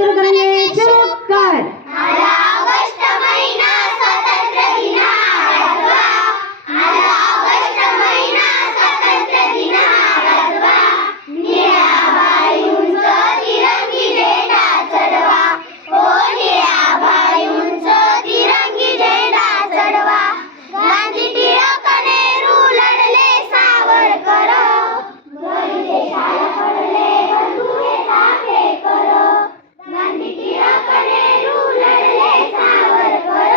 शुरू करेंगे, शुरू कर। आला ऑगस्ट महिना स्वातंत्र्य दिन वाजवा, आला ऑगस्ट महिना स्वातंत्र्य दिन वाजवा, निळ्या आभाळी उंच तिरंगी झेंडा चढवा, ओ निळ्या आभाळी उंच तिरंगी झेंडा चढवा, गांधी टिळक नेहरू लढले सावरकर, गरी देशाला पडले बंधू हे चाफेकर, गांधी टिळक नेहरू लढले सावरकर,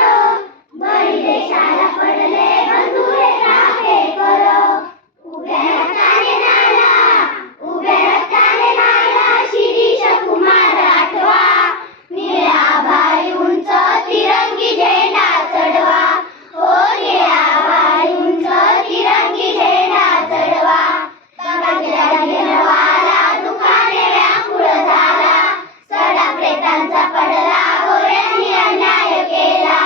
गरी देशाला पडले बंधू हे चाफेकर, उभ्या रक्ताने नाला, उभ्या रक्ताने नाला शिरीष कुमार आठवा, निळ्या आभाळी उंच तिरंगी झेंडा चढवा, ओ निळ्या आभाळी उंच तिरंगी झेंडा चढवा, वाला दुखाने व्याकुळ झाला, सडा प्रेतांचा पडला गोऱ्यांनी अन्याय केला,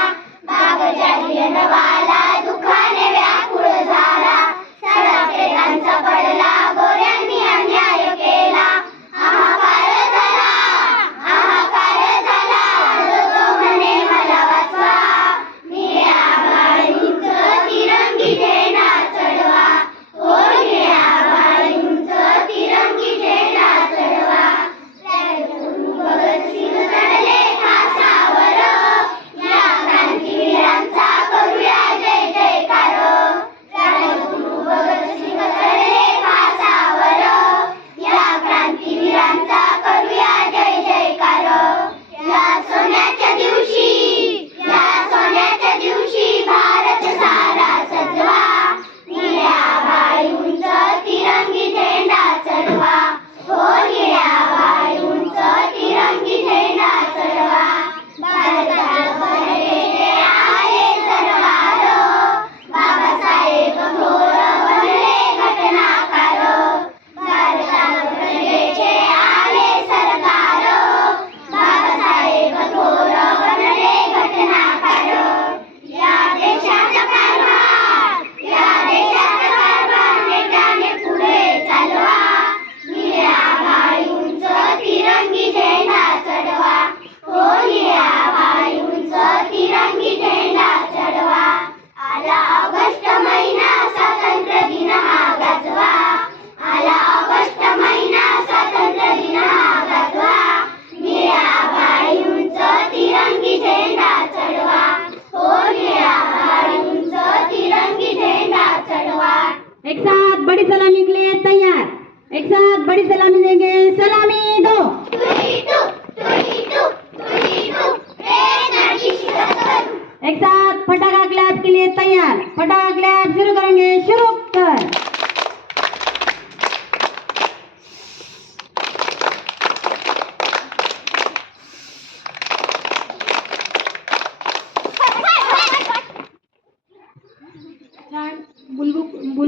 वाला दुखाने व्याकुळ झाला, सडा प्रेतांचा पडला गोऱ्यांनी अन्याय केला, हाहाकार झाला, हाहाकार झाला, जो तो म्हणे मला वाचवा, निळ्या आभाळी उंच तिरंगी झेंडा चढवा, ओ निळ्या आभाळी उंच तिरंगी झेंडा चढवा, भगतसिंग चढले फासावर, या क्रांतीवीरांचा करूया जय जयकार, राजगुरू भगतसिंग चढले फासावर, या क्रांतीवीरांचा करूया जय जयकार, या सोन्याच्या दिवशी, या सोन्याच्या दिवशी भारत सारा सजवा, निळ्या आभाळी उंच तिरंगी झेंडा चढवा, हो निळ्या आभाळी उंच तिरंगी झेंडा चढवा, भारताला बनलेले आहे सरकार, बाबासाहेब थोर बनले घटनाकार, भारताला बनलेले आहे सरकार, बाबासाहेब थोर बनले घटनाकार, या देशाचा कारभार, या देशाचा कारभार नेटाने पुढे चालवा, निळ्या आभाळी उंच तिरंगी झेंडा चढवा, हो निळ्या आभाळी उंच तिरंगी झेंडा चढवा, आला ऑगस्ट महिना स्वातंत्र्य दिन गाजवा, आला ऑगस्ट महिना स्वातंत्र्य दिन गाजवा, निळ्या आभाळी उंच तिरंगी झेंडा चढवा, हो निळ्या आभाळी उंच तिरंगी झेंडा चढवा। एक साथ बड़ी सलामी के लिए तैयार, एक साथ बड़ी सलामी देंगे, सलामी दो। एक साथ फटाका क्लैप के लिए तैयार, फटाका क्लैप शुरू करेंगे, शुरू कर।